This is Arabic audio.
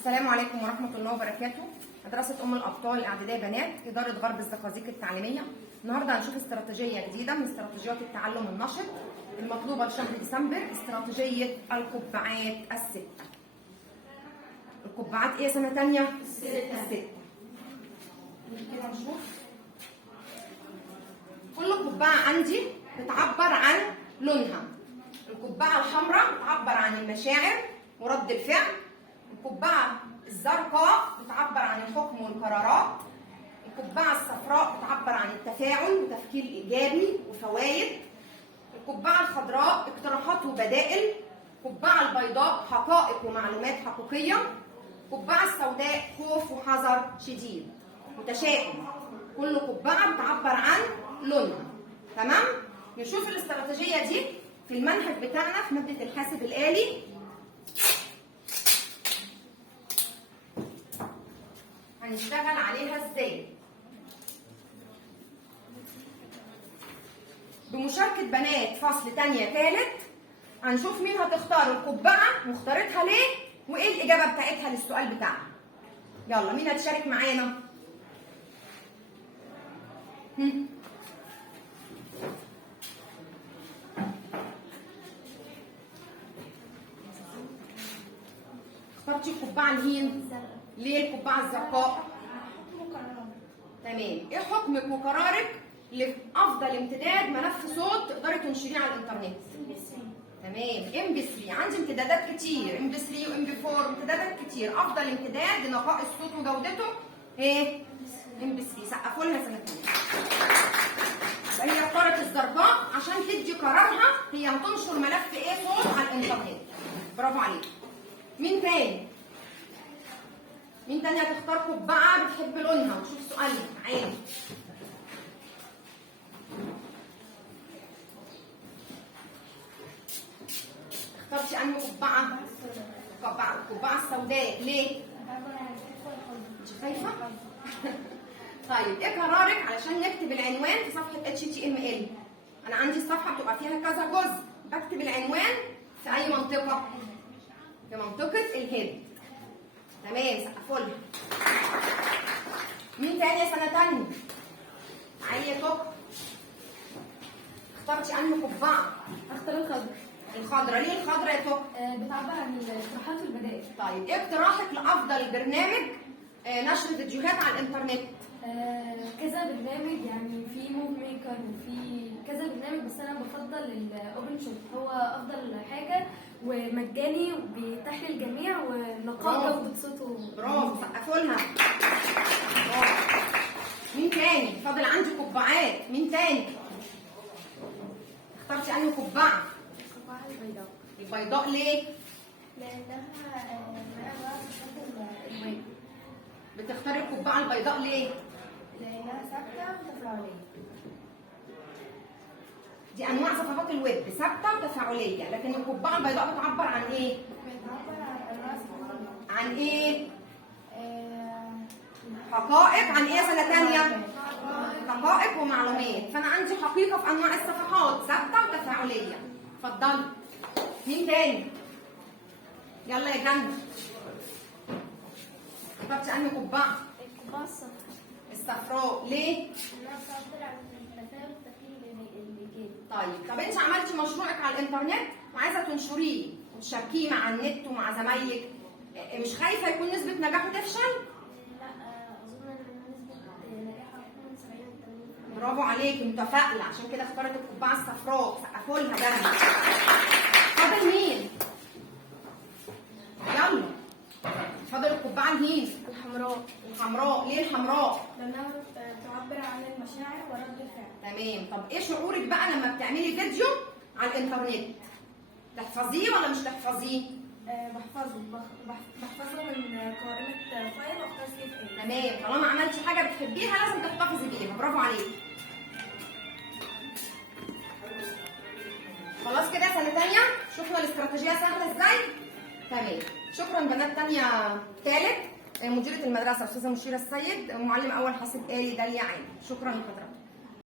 السلام عليكم ورحمة الله وبركاته. مدرسة أم الأبطال الإعدادية بنات، إدارة غرب الزقازيق التعليمية. النهارده هنشوف استراتيجية جديدة من استراتيجيات التعلم النشط المطلوبة لشهر ديسمبر، استراتيجية القبعات الستة. القبعات إيه سنة تانية؟ الستة. كده نشوف. كل قبعة عندي بتعبر عن لونها. القبعة الحمراء بتعبر عن المشاعر ورد الفعل. القبعة الزرقاء بتعبر عن الحكم والقرارات. القبعة الصفراء بتعبر عن التفاعل وتفكير إيجابي وفوائد. القبعة الخضراء اقتراحات وبدائل. القبعة البيضاء حقائق ومعلومات حقيقية. القبعة السوداء خوف وحذر شديد متشائم. كل قبعة بتعبر عن لونها. تمام؟ نشوف الاستراتيجية دي في المنهج بتاعنا في مادة الحاسب الآلي. هنشتغل عليها ازاي؟ بمشاركة بنات فصل تانية تالت. هنشوف مين هتختار القبعة واختارتها ليه وايه الإجابة بتاعتها للسؤال بتاعها. يلا مين هتشارك معانا؟ اخترتي القبعة لمين؟ ليه القبعة الزرقاء؟ تمام. ايه حكمك وقرارك لافضل امتداد ملف صوت تقدري تنشريه على الانترنت؟ تمام. MP3 عندي امتدادات كتير، MP3 وMP4 امتدادات كتير. افضل امتداد لنقاء الصوت وجودته ايه؟ MP3. سقفوا لها سنة تانية. هي اختارت الزرقاء عشان تدي قرارها هي هتنشر ملف ايه صوت على الانترنت. برافو عليك. مين تاني؟ مين تاني هتختار قبعة بتحب لونها؟ نشوف سؤالنا معانا. اخترتي انهي قبعة؟ القبعة السوداء. ليه؟ انت خايفة؟ طيب ايه قرارك علشان نكتب العنوان في صفحة HTML؟ أنا عندي الصفحة بتبقى فيها كذا جزء، بكتب العنوان في أي منطقة؟ في منطقة الهيد. تمام. سقفوا لها. مين تاني يا سنة تانية؟ معايا توك. اخترتي انهي قبعة؟ اختار الخضر. الخضراء. ليه الخضراء يا توك؟ بتعبر عن الاقتراحات والبدائل. طيب ايه اقتراحك لأفضل برنامج نشر فيديوهات على الإنترنت؟ كذا برنامج، يعني في موف ميكر وفي كذا برنامج، بس انا بفضل الاوبن شوت، هو افضل حاجه ومجاني وبيتاح للجميع ونقاء جوده صوته. برافو. سقفوا لها. برافو. مين تاني؟ فاضل عندي قبعات. مين تاني؟ اخترتي انهي قبعة؟ القبعه البيضاء. البيضاء. ليه؟ لانها معاها صفات الوان. بتختاري القبعة البيضاء ليه؟ لانها ثابته وتفاعليه. دي انواع صفحات الويب، ثابته وتفاعليه، لكن القبعه البيضاء بتعبر عن ايه؟ بتعبر عن انواع صفات. عن ايه؟ حقائق. عن ايه سنه ثانيه؟ حقائق ومعلومات. فانا عندي حقيقه في انواع الصفحات، ثابته وتفاعليه. اتفضلي. مين تاني؟ يلا يا جنة. اخترتي انهي قبعه؟ القبعه الصفراء. الصفراء. ليه؟ لانها بتعبر عن التفاعل والتفكير الايجابي. طيب انت عملتي مشروعك على الانترنت وعايزه تنشريه وتشاركيه مع النت ومع زمايلك، مش خايفه يكون نسبه نجاحه تفشل؟ لا، اظن ان نسبه نجاحها هتكون 70 80%. برافو عليكي، متفائله، عشان كده اختارت القبعه الصفراء. سقفوا لها جنة. فاضل مين؟ يلا. فاضل القبعه الهيل. الحمراء. الحمراء. ليه الحمراء؟ لانها بتعبر عن المشاعر ورد الفعل. تمام. طب ايه شعورك بقى لما بتعملي فيديو على الانترنت؟ تحفظيه ولا مش تحفظيه؟ بحفظه من قائمة فايل واختار سيف ايه. تمام. طالما عملتي حاجه بتحبيها لازم تحتفظي بيها. برافو عليكي. خلاص كده سنه ثانيه شفنا الاستراتيجيه سهله ازاي؟ تمام. شكرا بنات ثانيه ثالث. مديره المدرسه استاذه مشيره السيد، معلم اول حاسب آلي داليا عامر. شكرا لحضرتك.